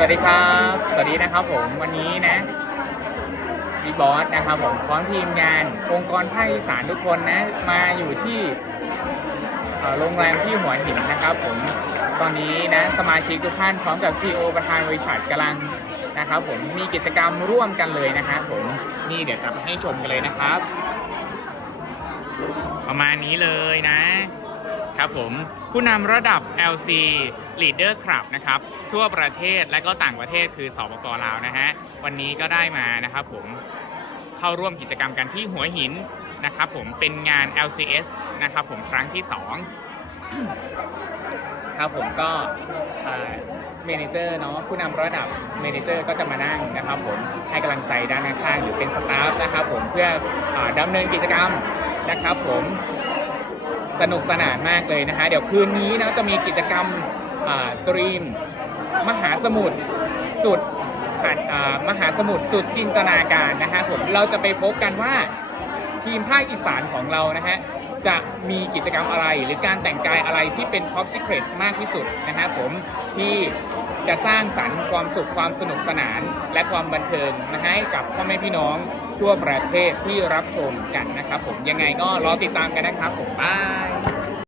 วัสดีครับ สวัสดีนะครับผมวันนี้นะบิ๊กบอสนะครับผมพร้อมทีมงานองค์กรภาคอีสานทุกคนนะ มาอยู่ที่โรงแรมที่หัวหินนะครับผมตอนนี้นะสมาชิกทุกท่านพร้อมกับ CEO ประธานบริษัทกำลังนะครับผมมีกิจกรรมร่วมกันเลยนะครับผมนี่เดี๋ยวจะให้ชมกันเลยนะครับ ประมาณนี้เลยนะ ครับผมผู้นำระดับ LC Leader Club นะครับทั่วประเทศและก็ต่างประเทศคือสปปลาวนะฮะวันนี้ก็ได้มานะครับผมเข้าร่วมกิจกรรมกันที่หัวหินนะครับผมเป็นงาน LCS นะครับผมครั้งที่ 2 ครับผมก็เมนเจอร์เนาะผู้นำระดับเมนเจอร์ก็จะมานั่งนะครับผมให้กำลังใจด้านข้างหรือเป็นสตาฟนะครับผมเพื่ออดำเนินกิจกรรมนะครับผม สนุกสนานมากเลยนะฮะเดี๋ยวคืนนี้นะจะมีกิจกรรมตรีม มหาสมุทรสุดผ่านมหาสมุทรสุดจินตนาการนะฮะผมเราจะไปพบกันว่า ทีมภาคอีสานของเรานะฮะจะมีกิจกรรมอะไร หรือการแต่งกายอะไรที่เป็นท็อปซิเครตมากที่สุดนะฮะผมที่จะสร้างสรรค์ความสุขความสนุกสนาน และความบันเทิงนะฮะให้กับพ่อแม่พี่น้องทั่วประเทศที่รับชมกันนะครับผมยังไงก็รอติดตามกันนะครับผมบาย